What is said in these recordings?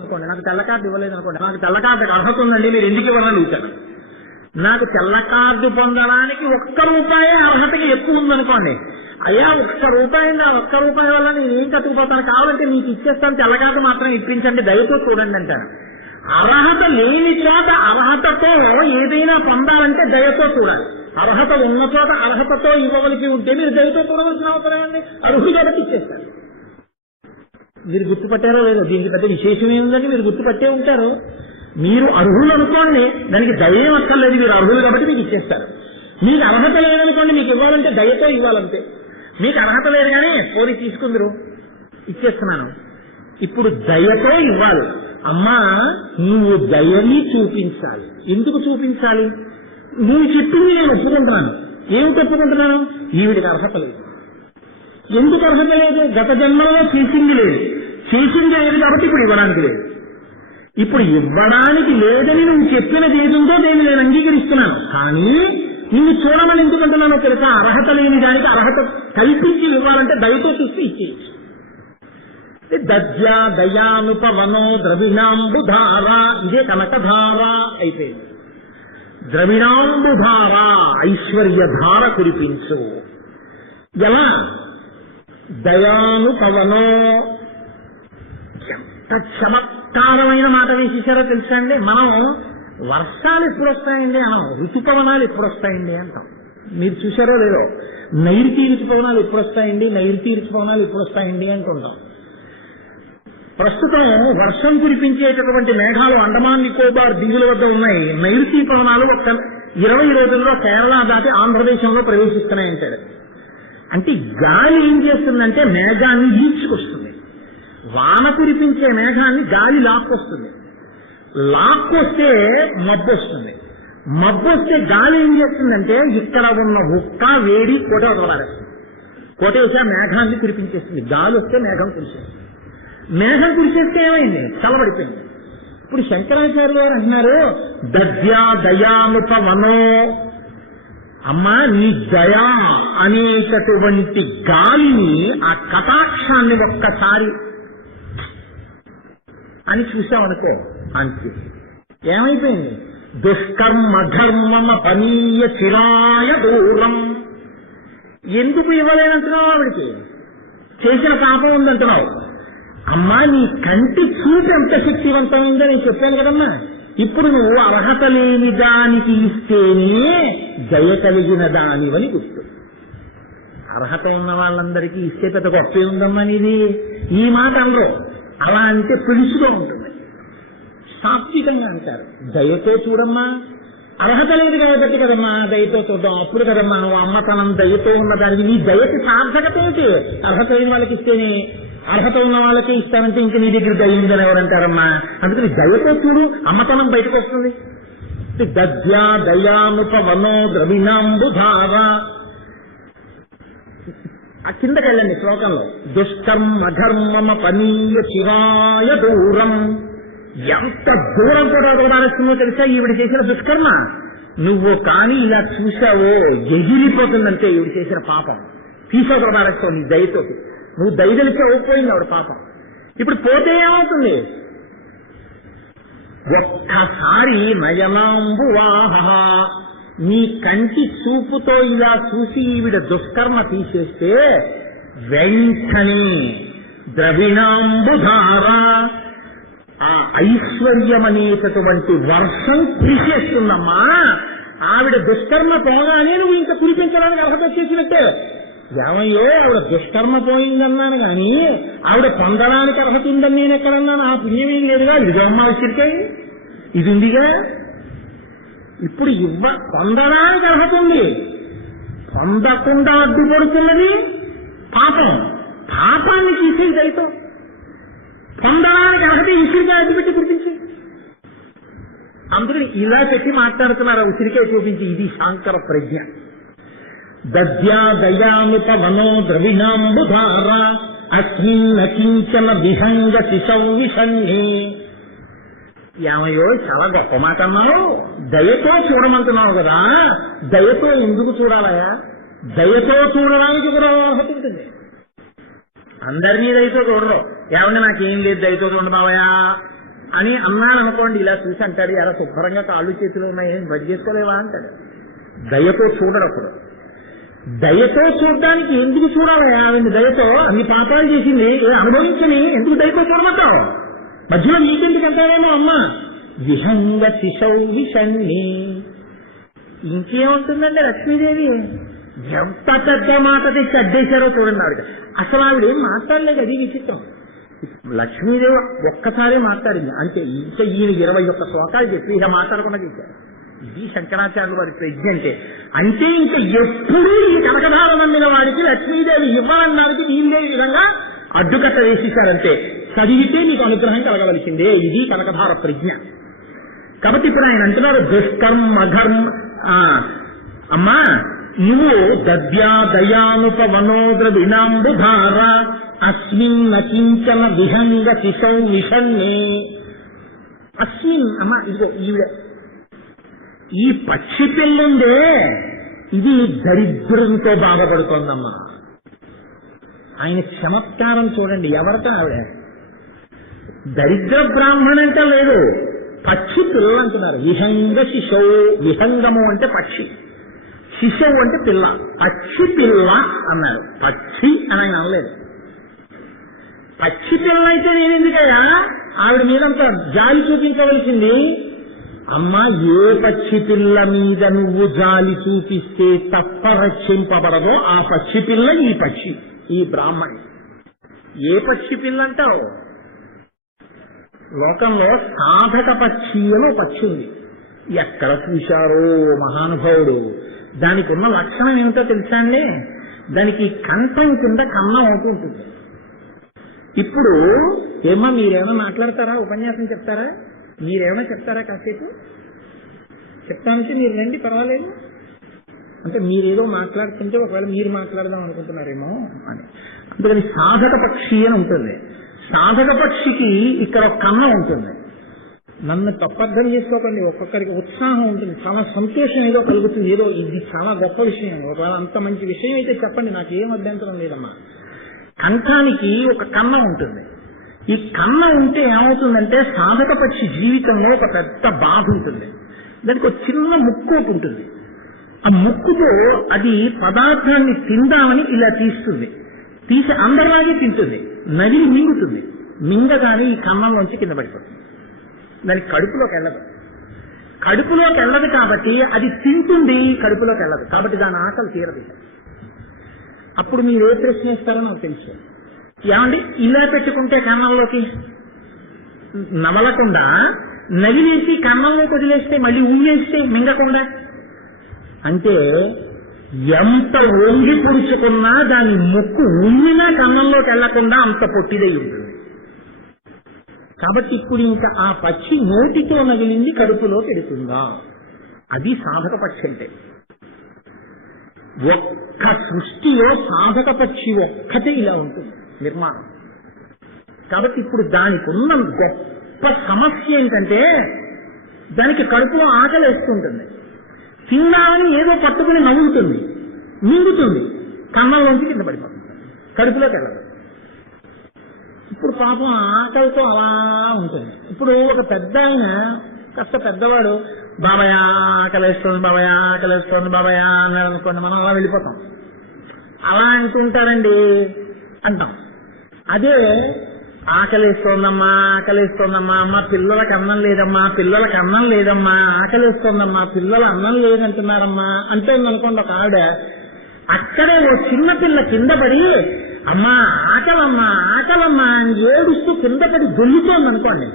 అనుకోండి, నాకు తెల్ల కార్డు ఇవ్వలేదు అనుకోండి, నాకు తెల్ల కార్డు అర్హత ఉందండి, మీరు ఎందుకు ఇవ్వాలని అడుగుతాను. నాకు తెల్ల కార్డు పొందడానికి ₹1 అర్హతకి ఎక్కువ ఉందనుకోండి, అయ్యా ₹1 నా ₹1 వల్ల నేను ఏం కట్టుకుపోతాను, కావాలంటే మీకు ఇచ్చేస్తాను, తెల్ల కార్డు మాత్రం ఇప్పించండి, దయతో చూడండి అంటాను. అర్హత లేని చోట అర్హతతో ఏదైనా పొందాలంటే దయతో చూడాలి. అర్హత ఉన్న చోట అర్హతతో ఇవ్వవలసి ఉంటే మీరు దయతో చూడవలసిన అవసరం అండి, అర్హులు కాబట్టి ఇచ్చేస్తారు. మీరు గుర్తుపట్టారో లేదో, దీనికి పెద్ద విశేషం ఏముందని మీరు గుర్తుపట్టే ఉంటారు. మీరు అర్హులు అనుకోండి, దానికి దయ్యం అక్కర్లేదు, మీరు అర్హులు కాబట్టి మీకు ఇచ్చేస్తారు. మీకు అర్హత లేదనుకోండి, మీకు ఇవ్వాలంటే దయతో ఇవ్వాలంటే. మీకు అర్హత లేదు కానీ పోనీ తీసుకుందరు ఇచ్చేస్తున్నాను. ఇప్పుడు దయతో ఇవ్వాలి. అమ్మా నువ్వు దయని చూపించాలి. ఎందుకు చూపించాలి? నువ్వు చెప్పింది నేను ఒప్పుకుంటున్నాను. ఏమిటి ఒప్పుకుంటున్నాను? ఈవిడికి అర్హత లేదు. ఎందుకు అర్హత లేదు? గత జన్మలో చేసింది లేదు, చేసింది లేదు కాబట్టి ఇప్పుడు ఇవ్వడానికి లేదు. ఇప్పుడు ఇవ్వడానికి లేదని నువ్వు చెప్పినది ఏదుందో దేన్ని నేను అంగీకరిస్తున్నాను. కానీ నిన్ను చూడమని ఎందుకంటున్నానో తెలుసా? అర్హత లేని దానికి అర్హత కల్పించి ఇవ్వాలంటే దయతో చూస్తే ఇచ్చేయచ్చు. దద్యా దయానుపవనో ద్రవిణాంబుధార, ఇదే కనకధార అయిపోయింది. ద్రవిణాంబుధార, ఐశ్వర్యధార కురిపించు. ఎలా? దయానుపవనో. ఎంత చమత్కారమైన మాట వేసేసారో తెలుసా అండి. మనం వర్షాలు ఎప్పుడు వస్తాయండి అనం, ఋతుపవనాలు ఎప్పుడు వస్తాయండి అంటాం. మీరు చూసారో లేదో, నైరుతి ఋతుపవనాలు ఎప్పుడు వస్తాయండి, నైరుతి ఋతుపవనాలు ఎప్పుడు వస్తాయండి అంటుంటాం. ప్రస్తుతం వర్షం కురిపించేటటువంటి మేఘాలు అండమాన్ నికోబార్ దీవుల వద్ద ఉన్నాయి. నైరుతి పవనాలు ఒక్క 20 రోజుల్లో కేరళ దాటి ఆంధ్రదేశంలో ప్రవేశిస్తున్నాయంటాడు. అంటే గాలి ఏం చేస్తుందంటే మేఘాన్ని ఈడ్చుకొస్తుంది. వాన కురిపించే మేఘాన్ని గాలి లాక్కొస్తుంది. లాక్కొస్తే మబ్బు వస్తుంది. మబ్బు వస్తే గాలి ఏం చేస్తుందంటే ఇక్కడ ఉన్న ఉక్క వేడి కోటేస్తుంది. కోటేసా మేఘాన్ని కురిపించేస్తుంది. గాలి వస్తే మేఘం కురిసేస్తుంది. మేఘం కురిసేస్తే ఏమైంది? చల్లబడిపోయింది. ఇప్పుడు శంకరాచార్య గారు అంటున్నారు దద్యా దయానుపవనో. అమ్మా నీ దయా అనేటటువంటి గాలిని, ఆ కటాక్షాన్ని ఒక్కసారి అని చూసామనుకో, అంతే ఏమైపోయింది? దుష్కర్మ ధర్మమ పనీయ చిరాయ దూరం. ఎందుకు ఇవ్వలేనంటున్నావు? ఆవిడికి చేసిన పాపం ఉందంటున్నావు. అమ్మా నీ కంటి చూపు ఎంత శక్తివంతమైందో నేను చెప్పాను కదమ్మా. ఇప్పుడు నువ్వు అర్హత లేని దానికి ఇస్తేనే దయ కలిగిన దానివని గుర్తు. అర్హత ఉన్న వాళ్ళందరికీ ఇస్తే పెద్ద గొప్ప ఉందమ్మా నీది. ఈ మాట అనరు. అలా అంటే పిలుచుగా ఉంటుంది, సాత్వికంగా అంటారు. దయతో చూడమ్మా. అర్హత లేదు కాబట్టి కదమ్మా దయతో చూద్దాం, అప్పుడు కదమ్మా అమ్మతనం దయతో ఉన్న దానికి. నీ దయకి సార్థకత ఏంటి? అర్హత లేని వాళ్ళకి ఇస్తేనే, అర్హత ఉన్న వాళ్ళకి ఇస్తానంటే ఇంక నీ దగ్గర దయ ఉందని ఎవరంటారమ్మా. అందుకని దయతో చూడు, అమ్మతనం బయటకు వస్తుంది. దద్యా దయానుపవనో ద్రవిణాంబుధార. ఆ కిందకి వెళ్ళండి శ్లోకంలో. దుష్కర్మ ధర్మమ పనీయ శివాయ దూరం. ఎంత దూరం కూడా దూరాల్సిందో తెలుసా ఈవిడ చేసిన దుష్కర్మ. నువ్వు కానీ ఇలా చూసావో ఎగిరిపోతుందంటే ఈవిడ చేసిన పాపం తీసుకోదూరేస్తావు నీ దయతో. నువ్వు దయదలిచి అవుపోయింది ఆవిడ పాపం. ఇప్పుడు పోతే ఏమవుతుంది? ఒక్కసారి నయనాంబువాహ, నీ కంటి చూపుతో ఇలా చూసి ఈవిడ దుష్కర్మ తీసేస్తే వెంటనే ద్రవిణాంబుధార, ఆ ఐశ్వర్యం అనేటటువంటి వర్షం తీసేస్తుందమ్మా. ఆవిడ దుష్కర్మ పోగానే నువ్వు ఇంకా కురిపించడానికి అర్హత వచ్చేసినట్టే. ఏమయ్యో ఆవిడ దుష్కర్మ పోయిందన్నాను కానీ ఆవిడ పొందడానికి అర్హత ఉందని నేను ఎక్కడన్నాను? ఆ పుణ్యమేం లేదుగా. ఇదిగో అమ్మా విసిరికాయ, ఇది ఉందిగా. ఇప్పుడు పొందడానికి అర్హత ఉంది, పొందకుండా అడ్డుపడుతున్నది పాపం. పాపాన్ని తీసేది దయతో. పొందడానికి అర్హత ఉసిరికాయ అడ్డుపెట్టి కురిపించి. అందుకని ఇలా పెట్టి మాట్లాడుతున్నారు ఉసిరికాయ చూపించి. ఇది శాంకర ప్రజ్ఞ. దద్యా దయానుపవనో ద్రవిణాంబుధార అస్మిన్ కించన విహంగతి సంవిషణ్ణే. ఏమయ్యో చాలా గొప్ప మాట అన్నావు. దయతో చూడమంటున్నావు కదా, దయతో ఎందుకు చూడాలయా? దయతో చూడడానికి కూడా అర్హత ఉంటుంది. అందరినీ దయతో చూడరు. ఏమన్నా నాకేం లేదు దయతో చూడబావయా అని అన్నాను అనుకోండి, ఇలా చూసి అంటాడు, ఎలా శుభ్రంగా కాళ్ళు చేతులు ఉన్నాయి, ఏం బడి చేసుకోలేవా అంటాడు. దయతో చూడడప్పుడు. దయతో చూడడానికి ఎందుకు చూడాలి? ఆవిడ దయతో అన్ని పాపాలు చేసింది అనుభవించని ఎందుకు దయతో చూడమంటావు? మధ్యలో నీకెందుకు అంటావేమో అమ్మ. విహంగ శిశౌ విషణ్ణి. ఇంకేముంటుందండి లక్ష్మీదేవి? ఎంత పెద్ద మాట తెచ్చి అడ్డేశారో చూడండి ఆవిడ. అసలు ఆవిడ ఏం మాట్లాడలేదు, అది విచిత్రం. లక్ష్మీదేవి ఒక్కసారి మాట్లాడింది అంటే ఇంకా ఈయన 21 శ్లోకాలు చెప్పి ఇక మాట్లాడకుండా చేశారు. ఇది శంకరాచార్యులు వారి ప్రజ్ఞ అంటే ఇంకా ఎప్పుడూ ఈ కనకధార నమ్మిన వాడికి లక్ష్మీదేవి ఇవ్వాలన్నానికి వీళ్ళే విధంగా అడ్డుకట్ట వేసేశారంటే చదివితే నీకు అనుగ్రహం కలగవలసిందే. ఇది కనకధార ప్రజ్ఞ. కాబట్టి ఇప్పుడు ఆయన అంటున్నారు దుష్కర్మ మఘర్మ. అమ్మా నువ్వు దద్యా దయానుపవనోద్ర వినాంబుధార అస్మిన్ నకించన విహంగ శిశౌ విషణ్ణే. అస్మిన్ అమ్మా ఇదిగో ఈవిడ ఈ పక్షి పిల్లుందే ఇది దరిద్రంతో బాధపడుతోందమ్మా. ఆయన చమత్కారం చూడండి. ఎవరితో ఆవిడ దరిద్ర బ్రాహ్మణంటే లేదు, పక్షి పిల్ల అంటున్నారు. విహంగ శిశౌ. విహంగము అంటే పక్షి, శిశువు అంటే పిల్ల. పక్షి పిల్ల అన్నారు, పక్షి అని ఆయన అనలేదు. పక్షి పిల్ల అయితే నేనెందుకయ్యా ఆవిడ మీదంత జాలి చూపించవలసింది? అమ్మా ఏ పక్షి పిల్ల మీద నువ్వు జాలి చూపిస్తే తప్ప రక్షింపబడదో ఆ పక్షి పిల్ల ఈ పక్షి, ఈ బ్రాహ్మణి. ఏ పక్షి పిల్ల అంటావు? లోకంలో సాధక పక్షి అని పక్షి ఉంది. ఎక్కడ చూశారో మహానుభావుడు. దానికి ఉన్న లక్షణం ఏమిటో తెలుసా అండి? దానికి కంఠం కింద కన్నం అవుతూ ఉంటుంది. ఇప్పుడు ఏమో మీరేమైనా మాట్లాడతారా? ఉపన్యాసం చెప్తారా? మీరేమైనా చెప్తారా? కాసేపు చెప్తానంటే మీరు రండి, పర్వాలేదు. అంటే మీరేదో మాట్లాడుతుంటే ఒకవేళ మీరు మాట్లాడదాం అనుకుంటున్నారేమో అని. అందుకని సాధక పక్షి అని ఉంటుంది. సాధక పక్షికి ఇక్కడ ఒక కన్నం ఉంటుంది. నన్ను తప్పర్థం చేసుకోకండి. ఒక్కొక్కరికి ఉత్సాహం ఉంటుంది, చాలా సంతోషం ఏదో కలుగుతుంది, ఏదో ఇది చాలా గొప్ప విషయం, ఒకవేళ అంత మంచి విషయం అయితే చెప్పండి, నాకేం అభ్యంతరం లేదమ్మా. కంఠానికి ఒక కన్నం ఉంటుంది. ఈ కన్నం ఉంటే ఏమవుతుందంటే సాధక పక్షి జీవితంలో ఒక పెద్ద బాధ ఉంటుంది. దానికి ఒక చిన్న ముక్కు ఉంటుంది. ఆ ముక్కుతో అది పదార్థాన్ని తిందామని ఇలా తీస్తుంది, తీసి అందరిలాగే తింటుంది, నది మింగుతుంది. మింగగానే ఈ కన్నంలోంచి కింద పడిపోతుంది. దానికి కడుపులోకి వెళ్ళదు. కడుపులోకి వెళ్ళదు కాబట్టి అది తింటుంది, కడుపులోకి వెళ్ళదు కాబట్టి దాని ఆకలి తీరదు. అప్పుడు మీరు ఏ ప్రశ్న ఇస్తారో నాకు తెలుసు. ఏమండి ఇలా పెట్టుకుంటే కన్నంలోకి నమలకుండా నలివేసి కన్నంలోకి వదిలేస్తే మళ్ళీ ఊయేస్తే మింగకుండా, అంటే ఎంత వంగి పొడుచుకున్నా దాని ముక్కు ఉమ్మినా కన్నంలోకి వెళ్లకుండా అంత పొట్టిదై ఉంటుంది. కాబట్టి ఇప్పుడు ఇంకా ఆ పక్షి నోటితో నగిలింది కడుపులో పెడుతుందా? అది సాధక పక్షి అంటే. ఒక్క సృష్టిలో సాధక పక్షి ఒక్కటే ఇలా ఉంటుంది నిర్మాణం. కాబట్టి ఇప్పుడు దానికి ఉన్న గొప్ప సమస్య ఏంటంటే దానికి కడుపులో ఆకలి వేస్తుంటుంది. తిన్నామని ఏదో పట్టుకుని నవ్వుతుంది, మింగుతుంది, కన్నంలోంచి కింద పడిపోతుంది, కడుపులోకి వెళ్ళదు. ఇప్పుడు పాపం ఆకలితో అలా ఉంటుంది. ఇప్పుడు ఒక పెద్ద ఆయన కాస్త పెద్దవాడు బాబయ్య ఆకలేస్తుంది, బాబయ్య ఆకలేస్తుంది, బాబయ్య అన్నాడు అనుకోండి, మనం అలా వెళ్ళిపోతాం. అలా అంటుంటారండి అంటాం. అదే ఆకలేస్తోందమ్మా ఆకలేస్తోందమ్మా, అమ్మ పిల్లలకి అన్నం లేదమ్మా, పిల్లలకి అన్నం లేదమ్మా, ఆకలేస్తోందమ్మా, పిల్లలు అన్నం లేదంటున్నారమ్మా అంటోందనుకోండి ఒక ఆవిడ. అక్కడే ఓ చిన్నపిల్ల కింద పడి అమ్మా ఆకలమ్మా ఆకలమ్మా అని ఏడుస్తూ కింద పడి దొల్లుతోందనుకోండి.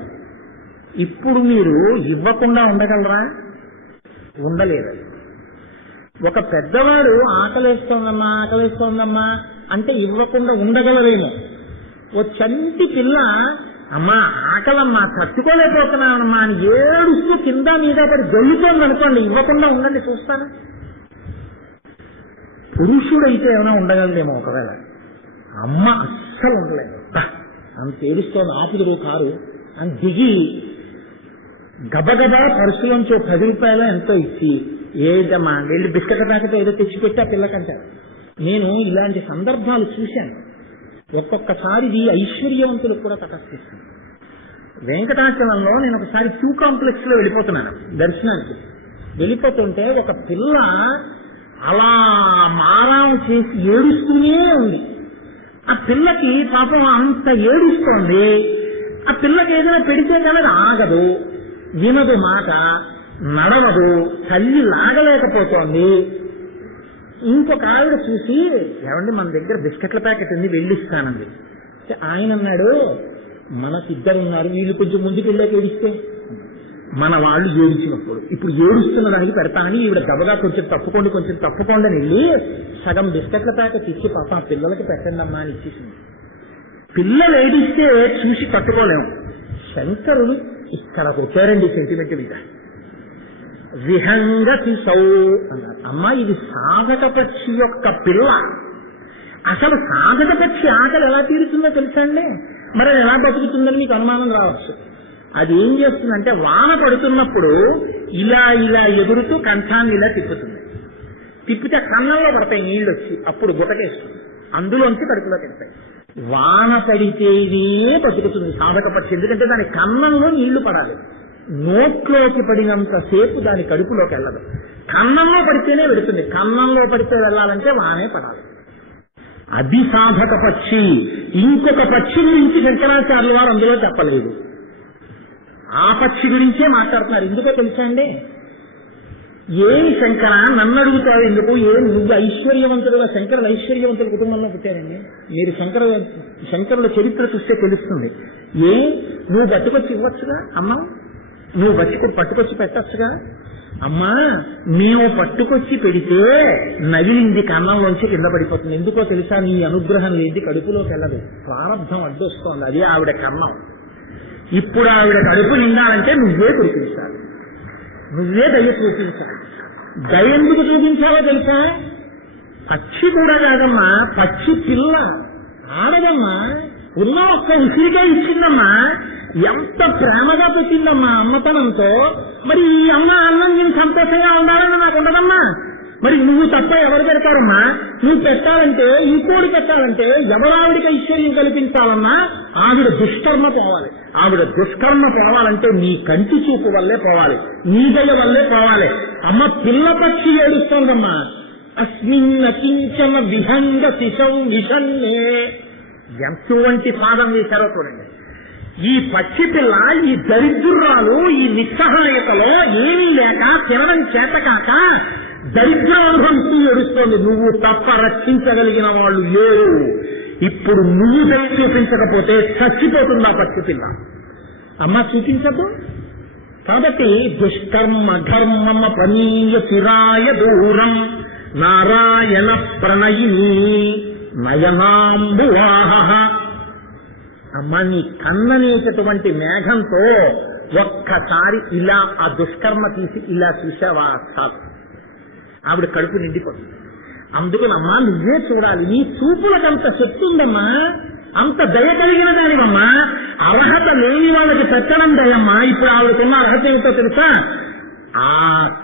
ఇప్పుడు మీరు ఇవ్వకుండా ఉండగలరా? ఉండలేదు. ఒక పెద్దవాడు ఆకలేస్తోందమ్మా ఆకలేస్తోందమ్మా అంటే ఇవ్వకుండా ఉండగలరేమో. ఓ చంటి పిల్ల అమ్మా ఆకలమ్మా తట్టుకోలేకపోతున్నానమ్మా అని ఏడుస్తూ కింద మీద పడి దొల్లుతోంది అనుకోండి, ఇవ్వకుండా ఉండండి చూస్తారా? పురుషుడైతే ఏమైనా ఉండగలదేమో. ఒకవేళ అమ్మ అస్సలు ఉండలేదు, అంత ఏడుస్తోంది, ఆపుదురు కారు అని దిగి గబగబా పరుసులోంచి 10 రూపాయలు ఎంతో ఇచ్చి ఏదమ్మా వెళ్ళి బిస్కెట్ ప్యాకెట్ ఏదో తెచ్చిపెట్టి ఆ పిల్లకంటారు. నేను ఇలాంటి సందర్భాలు చూశాను. ఒక్కొక్కసారి ఇది ఐశ్వర్యవంతులకు కూడా తటస్థిస్తుంది. వెంకటాచలంలో నేను ఒకసారి క్యూ కాంప్లెక్స్ లో వెళ్ళిపోతున్నాను దర్శనానికి. వెళ్ళిపోతుంటే ఒక పిల్ల అలా మారాం చేసి ఏడుస్తూనే ఉంది. ఆ పిల్లకి పాపం అంత ఏడుస్తోంది. ఆ పిల్లకి ఏదైనా పెడితే కనుక ఆగదు, వినదు, మాట నడవదు, తల్లి లాగలేకపోతోంది. ఇంకొక ఆవిడ చూసి, ఏమండి మన దగ్గర బిస్కెట్ల ప్యాకెట్ ఉంది వెళ్ళిస్తానండి. ఆయన అన్నాడు, మనకిద్దరున్నారు, వీళ్ళు కొంచెం ముందుకు వెళ్ళాక ఏడిస్తే మన వాళ్ళు ఏడిచినప్పుడు ఇప్పుడు ఏడుస్తున్న దానికి పెడతానని ఈవిడ గబగా కొంచెం తప్పుకోండి అని వెళ్ళి సగం బిస్కెట్ల ప్యాకెట్ ఇచ్చి పాప పిల్లలకి పెట్టండి అమ్మా అని ఇచ్చేసింది. పిల్లలు ఏడిస్తే చూసి పట్టుకోలేము. శంకరులు ఇక్కడ కొట్టారండి సెంటిమెంట్ మీద. విహంగతి సౌ అన్నారు. అమ్మా ఇది సాధక పక్షి యొక్క పిల్ల. అసలు సాధక పక్షి ఆకలి ఎలా తీరుతుందో తెలుసా అండి? మరి అది ఎలా బతుకుతుందని మీకు అనుమానం రావచ్చు. అది ఏం చేస్తుందంటే వాన పడుతున్నప్పుడు ఇలా ఇలా ఎగురుతూ కంఠాన్ని ఇలా తిప్పుతుంది. తిప్పితే కన్నంలో పడతాయి నీళ్ళు వచ్చి, అప్పుడు గుటకేస్తుంది, అందులోంచి కడుపులోకి వెళ్తాయి. వాన పడితేనే బతుకుతుంది సాధక పక్షి. ఎందుకంటే దాని కన్నంలో నీళ్లు పడాలి. నోట్లోకి పడినంతసేపు దాని కడుపులోకి వెళ్ళదు. కన్నంలో పడితేనే వెళుతుంది. కన్నంలో పడితే వెళ్ళాలంటే వానే పడాలి. అది సాధక పక్షి. ఇంకొక పక్షి గురించి శంకరాచార్యుల వారు అందులో చెప్పలేదు. ఆ పక్షి గురించే మాట్లాడుతున్నారు. ఎందుకో తెలుసా అండి? ఏమి శంకర నన్ను అడుగుతావు ఎందుకు? నువ్వు ఐశ్వర్యవంతుడుగా, శంకరులు ఐశ్వర్యవంతుల కుటుంబంలో పుట్టారండి. మీరు శంకరుల చరిత్ర చూస్తే తెలుస్తుంది. నువ్వు పట్టుకొచ్చి ఇవ్వచ్చుగా అమ్మా, నువ్వు పట్టుకొచ్చి పెట్టచ్చుగా అమ్మా. మేము పట్టుకొచ్చి పెడితే నగిలింది కన్నంలోంచి కింద పడిపోతుంది. ఎందుకో తెలుసా? నీ అనుగ్రహం లేది కడుపులోకి వెళ్ళదు, ప్రారంభం అడ్డొస్తోంది. అది ఆవిడ కన్నం. ఇప్పుడు ఆవిడ కడుపు నిండాలంటే నువ్వే కురిపించాలి, నువ్వే దయ చూపించాలి. దయ ఎందుకు చూపించాలో తెలుసా? పక్షి కూడా కాదమ్మా, పక్షి పిల్ల ఆడదమ్మా. ఉన్న ఒక్క ఉసిరిగా ఇచ్చిందమ్మా, ఎంత ప్రేమగా పెట్టిందమ్మా అమ్మతనంతో. మరి ఈ అమ్మ అన్నం నేను సంతోషంగా ఉండాలని నాకు ఉండదమ్మా. మరి నువ్వు తప్ప ఎవరు పెడతారమ్మా? నువ్వు పెట్టాలంటే, ఇంకోటి పెట్టాలంటే ఎవరు ఆవిడకి ఐశ్వర్యం కల్పించాలన్నా ఆవిడ దుష్కర్మ పోవాలి. ఆవిడ దుష్కర్మ పోవాలంటే నీ కంటి చూపు వల్లే పోవాలి, నీ దయ వల్లే పోవాలి. అమ్మ పిల్ల పక్షి ఏడుస్తోందమ్మా. అస్మిన్ అకించన విహంగ శిశం విషన్నే. ఎంటువంటి పాదం వేశారో చూడండి. ఈ పక్షి పిల్ల ఈ దరిద్రురాలు ఈ నిస్సహాయతలో ఏమీ లేక తినడం చేతకాక దరిద్రం అనుభవిస్తూ ఏడుస్తోంది. నువ్వు తప్ప రక్షించగలిగిన వాళ్ళు లేరు. ఇప్పుడు నువ్వు దయ చూపించకపోతే చచ్చిపోతుంది ఆ పక్షి పిల్ల. అమ్మ చూపించదు. కాబట్టి దుష్కర్మ ధర్మమ పనీయ చిరాయ దూరం నారాయణ ప్రణయిని నయనాంబువాహ. అమ్మ నీ కన్ననేటటువంటి మేఘంతో ఒక్కసారి ఇలా ఆ దుష్కర్మ తీసి ఇలా చూసావా చాలు, ఆవిడ కడుపు నిండిపోతుంది. అందుకనమ్మా నువ్వే చూడాలి. నీ చూపులకు అంత శక్తి ఉందమ్మా, అంత దయ కలిగిన దానివమ్మా. అర్హత లేని వాళ్ళకి పెట్టడం దయమ్మా. ఇప్పుడు ఆవిడకున్న అర్హత ఏమిటో తెలుసా? ఆ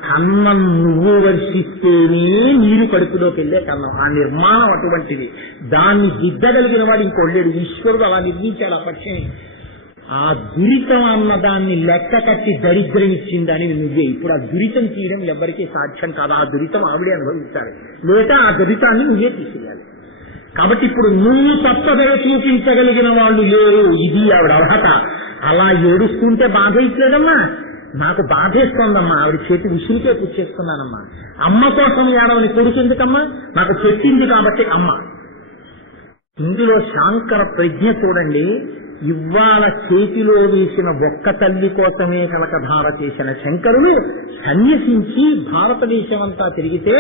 కన్నం నువ్వు వర్షిస్తేనే నీరు కడుపులోకి వెళ్ళే కన్నం. ఆ నిర్మాణం అటువంటిది. దాన్ని దిద్దగలిగిన వాడు ఇంకొల్లేడు. ఈశ్వరుడు అలా నిర్మించాడు ఆ పక్షిని. ఆ దురితం అన్న దాన్ని లెక్క కట్టి దరిద్రం ఇచ్చిందని నువ్వే. ఇప్పుడు ఆ దురితం తీయడం ఎవరికీ సాధ్యం కాదు. ఆ దురితం ఆవిడే అనుభవించాలి, లేక ఆ దురితాన్ని నువ్వే తీసుకెళ్ళాలి. కాబట్టి ఇప్పుడు నువ్వు తప్పదయ చూపించగలిగిన వాళ్ళు లేరు. ఇది ఆవిడ అర్హత. అలా ఏడుస్తుంటే బాధ ఇచ్చేదమ్మా. నాకు బాధేస్తోందమ్మా, ఆవిడ చేతి విసురికే పుచ్చేస్తున్నానమ్మా. అమ్మ కోసం ఏడవని కొడుకు ఎందుకమ్మా? నాకు చెప్పింది కాబట్టి అమ్మ. ఇందులో శాంకర ప్రజ్ఞ చూడండి. ఇవాళ చేతిలో వేసిన ఒక్క తల్లి కోసమే కనకధార చేసిన శంకరులు సన్యసించి భారతదేశం అంతా తిరిగితే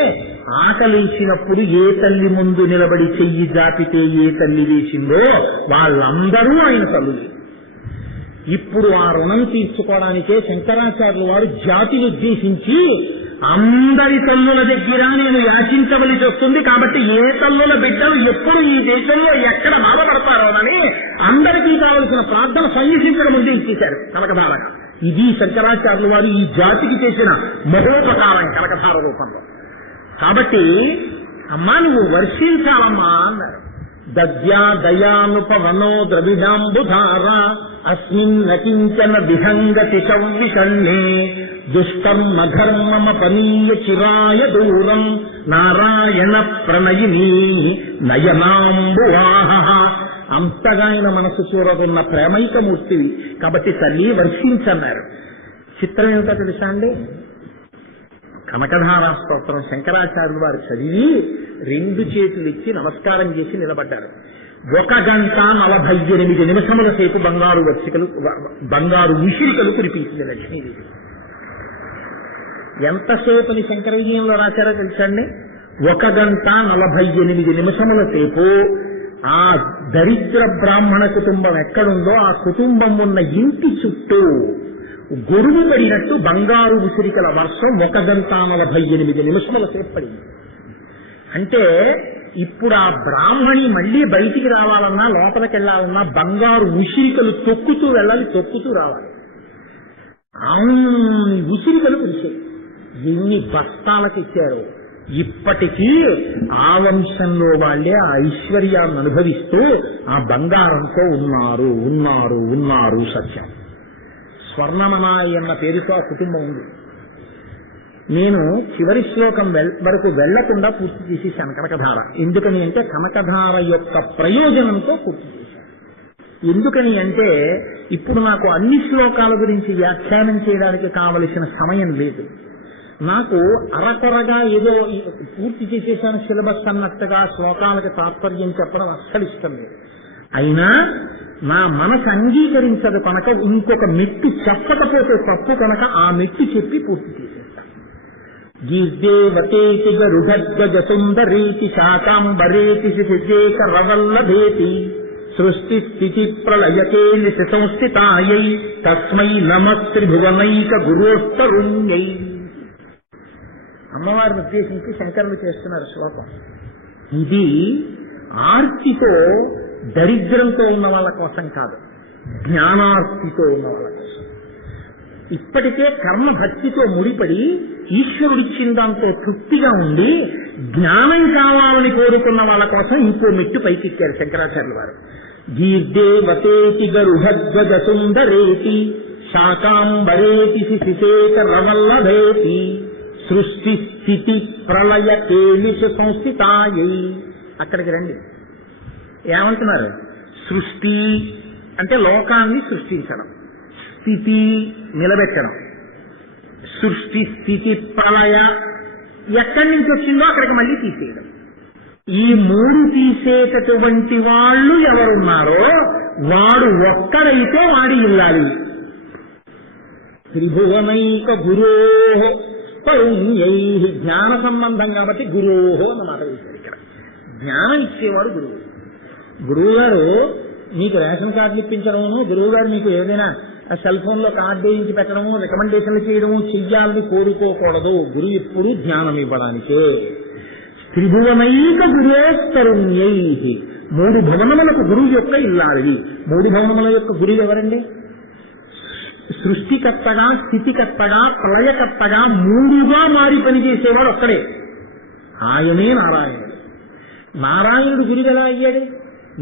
ఆకలించినప్పుడు ఏ తల్లి ముందు నిలబడి చెయ్యి జాపితే ఏ తల్లి వేసిందో వాళ్ళందరూ ఆయన తల్లులు. ఇప్పుడు ఆ రుణం తీర్చుకోవడానికే శంకరాచార్యుల వారు జాతిని ఉద్దేశించి అందరి తల్లుల దగ్గర నేను యాచించవలసి వస్తుంది, కాబట్టి ఏ తల్లుల బిడ్డలు ఎప్పుడు ఈ దేశంలో ఎక్కడ బాధపడతారోనని అందరికీ కావలసిన ప్రార్థన సన్నిసించడం ముందు ఇచ్చేశారు కనకధారగా. ఇది శంకరాచార్యుల వారు ఈ జాతికి చేసిన మహోపకారం కనకధార రూపంలో. కాబట్టి అమ్మా నువ్వు వర్షించాలమ్మా అన్నారు. దద్యా దయానుపవనో ద్రవిడాంబుధార అస్మిన్ నకించన విహంగతి సవ్విషణ్ణే దుష్కర్మ ధర్మమపనీయ చిరాయ దూరం నారాయణ ప్రణయిని నయనాంబువాహ. అంతగా ఆయన మనసు చూరకున్న ప్రేమైకమూర్తివి కాబట్టి తల్లి వర్షించన్నారు. చిత్రం ఏమిటో తెలుసా అండి? కనకధారా స్తోత్రం శంకరాచార్యులు వారు చదివి 2 చేతులు ఇచ్చి నమస్కారం చేసి నిలబడ్డారు. 1 గంట 48 నిమిషముల సేపు బంగారు విసిరికలు కురిపించింది లక్ష్మీదేవి. ఎంతసేపుని శంకరయ్యంలో రాశారో తెలుసండి? 1 గంట 48 నిమిషముల సేపు ఆ దరిద్ర బ్రాహ్మణ కుటుంబం ఎక్కడుందో ఆ కుటుంబం ఉన్న ఇంటి చుట్టూ గొడుగు పడినట్టు బంగారు విసిరికల వర్షం 1 గంట 48 నిమిషముల సేపు పడింది. అంటే ఇప్పుడు ఆ బ్రాహ్మణి మళ్లీ బయటికి రావాలన్నా లోపలికి వెళ్లాలన్నా బంగారు ఉసిరికలు తొక్కుతూ వెళ్ళాలి, తొక్కుతూ రావాలి. ఉసిరికలు కురిశాయి. ఎన్ని బస్తాలకు ఇచ్చారు. ఇప్పటికీ ఆ వంశంలో వాళ్లే ఆ ఐశ్వర్యాన్ని అనుభవిస్తూ ఆ బంగారంతో ఉన్నారు ఉన్నారు ఉన్నారు సత్యం. స్వర్ణమనాయి అన్న పేరుతో ఆ కుటుంబం ఉంది. నేను చివరి శ్లోకం వరకు వెళ్లకుండా పూర్తి చేసేసాను కనకధార. ఎందుకని అంటే కనకధార యొక్క ప్రయోజనంతో పూర్తి చేశాను. ఎందుకని అంటే ఇప్పుడు నాకు అన్ని శ్లోకాల గురించి వ్యాఖ్యానం చేయడానికి కావలసిన సమయం లేదు. నాకు అరకొరగా ఏదో పూర్తి చేసేసాను సిలబస్ అన్నట్టుగా శ్లోకాలకు తాత్పర్యం చెప్పడం అస్సలు ఇష్టం లేదు. అయినా నా మనసు అంగీకరించదు కనుక ఇంకొక మెట్టు చెప్పకపోతే తప్పు కనుక ఆ మెట్టు చెప్పి పూర్తి చేసేస్తాను. గీర్దేవతేతి గరుడధ్వజ సుందరేతి శాకాంబరేతి శిశేక రవల్లభేతి సృష్టి స్థితి ప్రళయకేలి సంస్థితాయై తస్మై నమస్త్రిభువనైక గురోస్తరుణ్యై. అమ్మవారిని ఉద్దేశించి శంకరులు చేస్తున్నారు శ్లోకం. ఇది ఆర్తితో దరిద్రంతో ఉన్న వాళ్ళ కోసం కాదు, జ్ఞానార్తితో ఉన్న వాళ్ళ కోసం. ఇప్పటికే కర్మ భక్తితో ముడిపడి ఈశ్వరుడిచ్చిన దాంతో తృప్తిగా ఉండి జ్ఞానం కావాలని కోరుకున్న వాళ్ళ కోసం ఇంకో మెట్టు పైకెక్కారు శంకరాచార్యుల వారు. గీర్దేవతేతి గరుడధ్వజ సుందరేతి శాకాంబరేతి శిశేక రవల్లభేతి సృష్టి స్థితి ప్రళయ కేలిష సంస్థితాయై. అక్కడికి రండి. ఏమంటున్నారు? సృష్టి అంటే లోకాన్ని సృష్టించడం, స్థితి నిలబెట్టడం, సృష్టి స్థితి ప్రళయ ఎక్కడి నుంచి వచ్చిందో అక్కడికి మళ్ళీ తీసేయడం. ఈ 3 తీసేటటువంటి వాళ్ళు ఎవరున్నారో వాడు ఒక్కడైతే వాడి ఇల్లాలి. త్రిభువనైక గురోః జ్ఞాన సంబంధం కాబట్టి గురోహో అన్నమాట వేశారు ఇక్కడ. జ్ఞానం ఇచ్చేవాడు గురువు. గురువు గారు మీకు రేషన్ కార్డులు ఇప్పించడము, గురువు గారు మీకు ఏదైనా సెల్ ఫోన్ లో కార్డు వేయించి పెట్టడము, రికమెండేషన్లు చేయడము చెయ్యాలని కోరుకోకూడదు. గురువు ఎప్పుడు జ్ఞానం ఇవ్వడానికే. త్రిభువనైక గురోస్తరుణ్యై. 3 భవనములకు గురువు యొక్క ఇల్లాలి. 3 భవనముల యొక్క గురువు ఎవరండి? సృష్టికర్తగా, స్థితికర్తగా, ప్రళయకర్తగా 3గా మారి పనిచేసేవాడు ఒక్కడే. ఆయనే నారాయణుడు. నారాయణుడు గురువు ఎలా అయ్యాడు?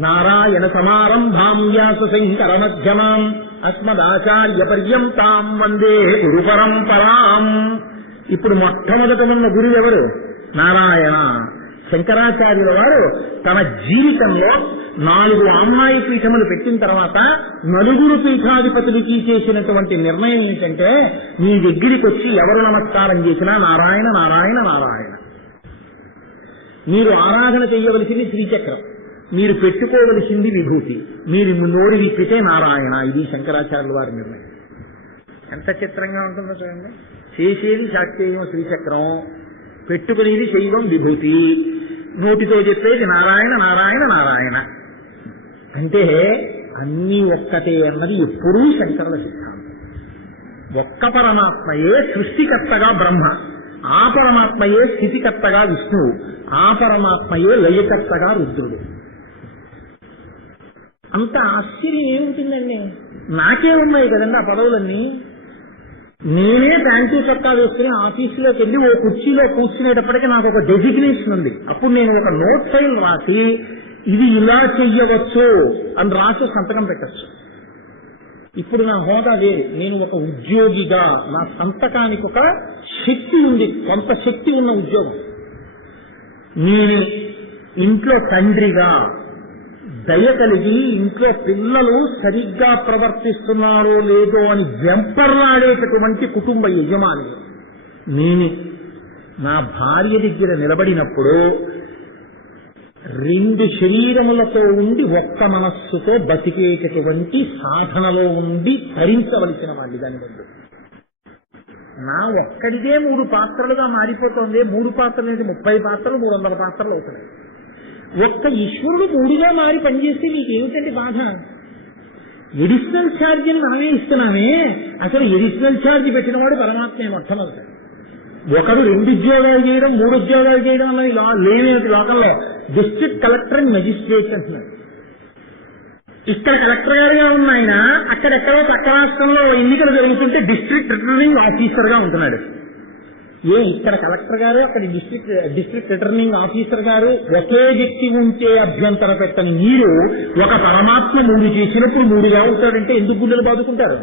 నారాయణ సమారంభాం వ్యాస శంకర మధ్యమాం అస్మదాచార్య పర్యంతాం వందే గురు పరంపరాం. ఇప్పుడు మొట్టమొదట ఉన్న గురువు ఎవరు? నారాయణ. శంకరాచార్యుల వారు తన జీవితంలో 4 అమ్మాయి పీఠములు పెట్టిన తర్వాత 4 పీఠాధిపతులకి చేసినటువంటి నిర్ణయం ఏంటంటే మీ దగ్గరికి వచ్చి ఎవరు నమస్కారం చేసినా నారాయణ నారాయణ నారాయణ. మీరు ఆరాధన చేయవలసింది శ్రీచక్రం, మీరు పెట్టుకోవలసింది విభూతి, మీరు నోరు విప్పితే నారాయణ. ఇది శంకరాచార్యుల వారి నిర్ణయం. ఎంత చిత్రంగా ఉంటుందో చూడండి. చేసేది శాక్తేయం శ్రీచక్రం, పెట్టుకునేది శైవం విభూతి, నోటితో చెప్పేది నారాయణ నారాయణ నారాయణ. అంటే అన్నీ ఒక్కటే అన్నది ఎప్పుడూ శంకరుల సిద్ధాంతం. ఒక్క పరమాత్మయే సృష్టికర్తగా బ్రహ్మ, ఆ పరమాత్మయే స్థితికర్తగా విష్ణువు, ఆ పరమాత్మయే లయకర్తగా రుద్రుడు. అంత ఆశ్చర్యం ఏముంటుందండి? నాకే ఉన్నాయి కదండి ఆ పదవులన్నీ. నేనే ప్యాంటు చొక్కా వేసుకుని ఆఫీసులోకి వెళ్ళి ఓ కుర్చీలో కూర్చునేటప్పటికీ నాకు ఒక డెసిగ్నేషన్ ఉంది. అప్పుడు నేను ఒక నోట్ ఫైల్ రాసి ఇది ఇలా చెయ్యవచ్చు అని రాసి సంతకం పెట్టచ్చు. ఇప్పుడు నా హోదా వేరు. నేను ఒక ఉద్యోగిగా నా సంతకానికి ఒక శక్తి ఉంది, కొంత శక్తి ఉన్న ఉద్యోగం. నేను ఇంట్లో తండ్రిగా దయ కలిగి ఇంట్లో పిల్లలు సరిగ్గా ప్రవర్తిస్తున్నారో లేదో అని వెంపర్లాడేటటువంటి కుటుంబ యజమాని నేను నా భార్య దగ్గర నిలబడినప్పుడు 2 శరీరములతో ఉండి ఒక్క మనస్సుతో బతికేటటువంటి సాధనలో ఉండి ధరించవలసిన వాళ్ళు దాని ముందు. నా ఒక్కడిదే 3 పాత్రలుగా మారిపోతుంది. 3 పాత్రలు అనేది 30 పాత్రలు 300 పాత్రలు అవుతున్నాయి. ఒక్క ఈశ్వరుడు 3గా మారి పనిచేస్తే నీకేమిటంటే బాధ? ఎడిషనల్ ఛార్జీని మనమే ఇస్తున్నామే. అసలు ఎడిషనల్ ఛార్జ్ పెట్టిన వాడు పరమాత్మే మొట్టమొదటి. ఒకరు 2 ఉద్యోగాలు చేయడం 3 ఉద్యోగాలు చేయడం అన్నది లేనేది లోకంలో. డిస్ట్రిక్ట్ కలెక్టర్ అండ్ మెజిస్ట్రేట్ అంటున్నారు. ఇక్కడ కలెక్టర్ గారుగా ఉన్న ఆయన అక్కడెక్కడో పక్క రాష్ట్రంలో ఎన్నికలు జరుగుతుంటే డిస్ట్రిక్ట్ రిటర్నింగ్ ఆఫీసర్ గా ఉంటున్నాడు. ఇక్కడ కలెక్టర్ గారు అక్కడ డిస్ట్రిక్ట్ రిటర్నింగ్ ఆఫీసర్ గారు ఒకే వ్యక్తి ఉంటే అభ్యంతర పెట్టని మీరు ఒక పరమాత్మ 3 చేసినప్పుడు 3గా ఉంటాడంటే ఎందుకు గుండెలు బాదుకుంటారు?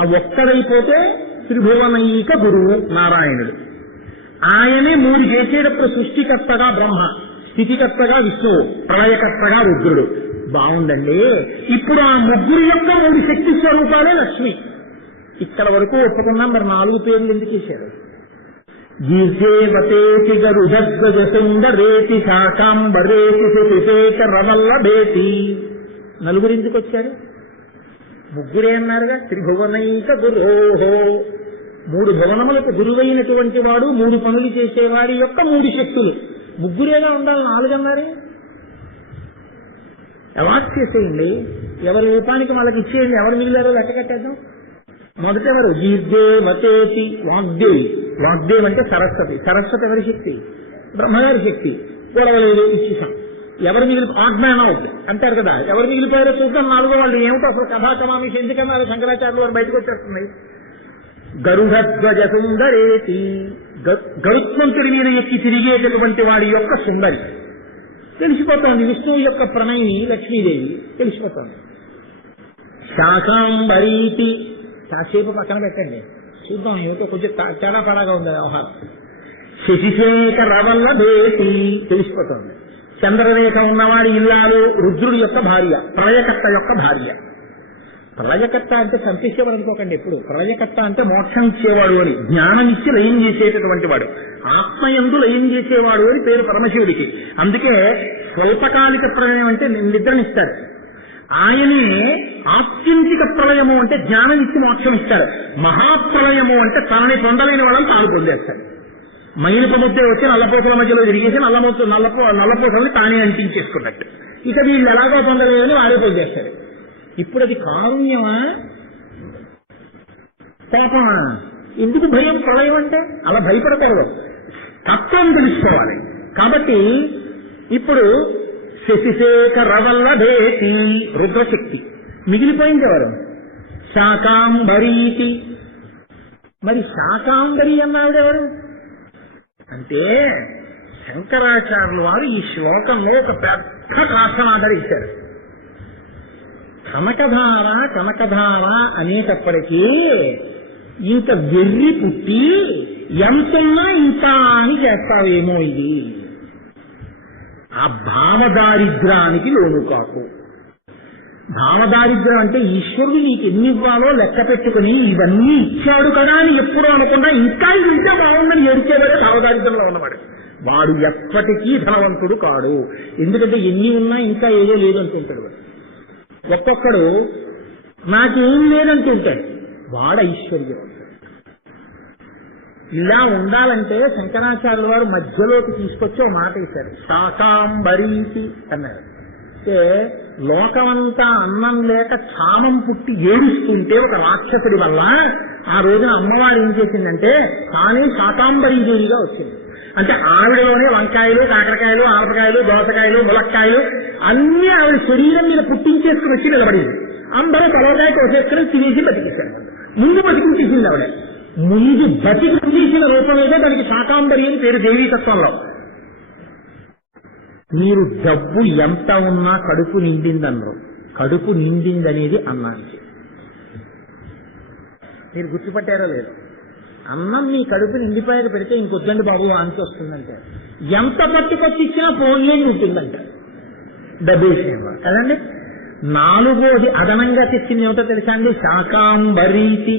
ఆ ఒక్కడైపోతే త్రిభువనైక గురువు నారాయణుడు. ఆయనే 3 చేసేటప్పుడు సృష్టికర్తగా బ్రహ్మ, స్థితికర్తగా విష్ణువు, ప్రళయకర్తగా రుద్రుడు. బాగుందండి. ఇప్పుడు ఆ 3 యొక్క 3 శక్తి స్వరూపాలే లక్ష్మి. ఇక్కడ వరకు ఒప్పుకున్నాం. మరి 4 పేర్లు ఎందుకు చేశారు? గీర్జేవతేతి గరుధద్వజసుందరేతి శాకాంబరేతి సుపితేక రవల్లభేతి. 4 ఎందుకు వచ్చారు? 3 అన్నారుగా. త్రిభువనైక గురోహో, 3 భువనములకు గురువైనటువంటి వాడు, 3 పనులు చేసేవాడి యొక్క 3 శక్తులు. 3 ఉండాలి, 4 అన్నారు. అవార్డ్ చేసేయండి. ఎవరి రూపానికి వాళ్ళకి ఇచ్చేయండి. ఎవరు మిగిలారో లెక్క కట్టేద్దాం. మొదటెవరు? గీర్జేవతేతి వాగ్దేవి. వాగ్దేవి అంటే సరస్వతి. సరస్వతి ఎవరి శక్తి? బ్రహ్మగారి శక్తి. కూడవలేదు ఇచ్చేసాం. ఎవరు మిగిలి ఆడ్ మ్యాన్ అవుట్ అంటారు కదా. ఎవరు మిగిలిపోయారో చూద్దాం. 4 వాళ్ళు ఏమిటో అసలు కథాకమామిషి ఎందుకన్నారు? శంకరాచార్యులు వారు బయటకు వచ్చేస్తుంది. గరుడధ్వజ సుందరేతి, గరుత్మంతుడి మీద ఎక్కి తిరిగేటటువంటి వాడి యొక్క సుందరి తెలిసిపోతోంది. విష్ణువు యొక్క ప్రణయిని లక్ష్మీదేవి తెలిసిపోతోంది. శాకాంబరీతి, కాసేపు పక్కన పెట్టండి చూద్దాం ఏమిటో కొంచెం తేడా పడాగా ఉంది వ్యవహారం. శశిశేఖర రవల్లభేతి తెలిసిపోతోంది. చంద్రరేఖ ఉన్నవాడి ఇల్లాలు రుద్రుడి యొక్క భార్య, ప్రళయకర్త యొక్క భార్య. ప్రళయకర్త అంటే సంతేసేవాడు అనుకోకండి ఎప్పుడు. ప్రళయకర్త అంటే మోక్షం ఇచ్చేవాడు అని, జ్ఞానం ఇచ్చి లయం చేసేటటువంటి వాడు, ఆత్మయందు లయం చేసేవాడు అని పేరు పరమశివుడికి. అందుకే స్వల్పకాలిక ప్రళయం అంటే నిద్రనిస్తాడు. ఆయనే ఆత్యంతిక ప్రళయము అంటే జ్ఞానం ఇచ్చి మోక్షం ఇస్తారు. మహాప్రళయము అంటే తనని పొందలేని వాళ్ళని తాను పొందేస్తాడు. మైనపముద్దే వచ్చి నల్లపోసల మధ్యలో తిరిగేసి నల్లపోసలని తానే అంటించేసుకున్నట్టు. ఇక వీళ్ళు ఎలాగో పొందలేదని వాడే పొందేస్తాడు. ఇప్పుడు అది కారుణ్యమా పాపమా? ఎందుకు భయం? ప్రళయం అంటే అలా భయపడకూడదు, తత్వం తెలుసుకోవాలి. కాబట్టి ఇప్పుడు శశిశేఖర రవల్లభేతి రుద్రశక్తి. మిగిలిపోయింది ఎవరు? శాకాంబరీతి. మరి శాకాంబరి అన్నాడు ఎవరు అంటే శంకరాచార్యుల వారు ఈ శ్లోకంలో ఒక పెద్ద కాసనాదర ఇచ్చారు. కనకధార కనకధార అనేటప్పటికీ ఇంత వెర్రి పుట్టి ఎంతున్నా ఇంత అని చేస్తావేమో. ఇది ఆ భావదారిద్ర్యానికి లోను కాకు. భావదారిద్ర్యం అంటే ఈశ్వరుడు నీకు ఎన్ని ఇవ్వాలో లెక్క పెట్టుకుని ఇవన్నీ ఇచ్చాడు కదా అని ఎప్పుడూ అనుకున్నా ఇంకా ఇంకా బాగుందని ఏడ్చేవాడే భావదారిద్ర్యంలో ఉన్నవాడు. వాడు ఎప్పటికీ ధనవంతుడు కాడు. ఎందుకంటే ఎన్ని ఉన్నా ఇంకా ఏదో లేదంటుంటాడు వాడు. ఒక్కొక్కడు నాకేం లేదంటుంటాడు, వాడు ఐశ్వర్యవంతుడు. ఇలా ఉండాలంటే శంకరాచార్యుల వారు మధ్యలోకి తీసుకొచ్చి ఒక మాట ఇచ్చారు. శాకాంబరీతి అన్నారు. అంటే లోకమంతా అన్నం లేక క్షామం పుట్టి ఏడుస్తుంటే ఒక రాక్షసుడి వల్ల ఆ రోజున అమ్మవారు ఏం చేసిందంటే తానే శాకాంబరీదేవిగా వచ్చింది. అంటే ఆవిడలోనే వంకాయలు, కాకరకాయలు, ఆనపకాయలు, దోసకాయలు, ములక్కాయలు అన్ని ఆవిడ శరీరం మీద పుట్టించేసుకుని వచ్చి నిలబడింది. అందరూ తలకాయ కోసేసుకుని తినేసి బతికేశారు. ముందు బతికించేసింది ఆవిడ. ముందు బతికించేసిన రూపం ఏదో దానికి శాకాంబరి అని పేరు దేవీతత్వంలో. మీరు డబ్బు ఎంత ఉన్నా కడుపు నిండిందన్నారు, కడుపు నిండిందనేది అన్నానికి. మీరు గుర్తుపట్టారో లేదు? అన్నం మీ కడుపు నిండిపోయాక పెడితే ఇంకొద్దండి బాబు వాంతి వస్తుందంటే, ఎంత పట్టుకొచ్చి ఇచ్చినా పోనీ ఉంటుందంట డబ్బేసేవా కదండి. నాలుగోది అదనంగా తెచ్చింది ఏమిటో తెలుసా అండి? శాకాంబరీతి.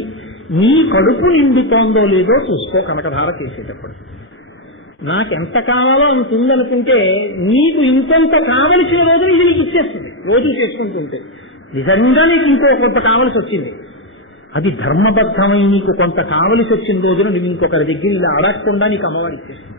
నీ కడుపు నిండుతోందో లేదో చూసుకో కనకధార చేసేటప్పుడు. నాకెంత కావాలో ఇంత ఉందనుకుంటే నీకు ఇంకొంత కావలసిన రోజున ఇది నీకు ఇచ్చేస్తుంది. రోజు చేసుకుంటుంటే నిజంగా నీకు ఇంకో కొంత కావలసి వచ్చింది, అది ధర్మబద్ధమై నీకు కొంత కావలసి వచ్చిన రోజున నువ్వు ఇంకొకరి దగ్గర ఇలా అడగకుండా నీకు అమ్మవారు ఇచ్చేస్తుంది.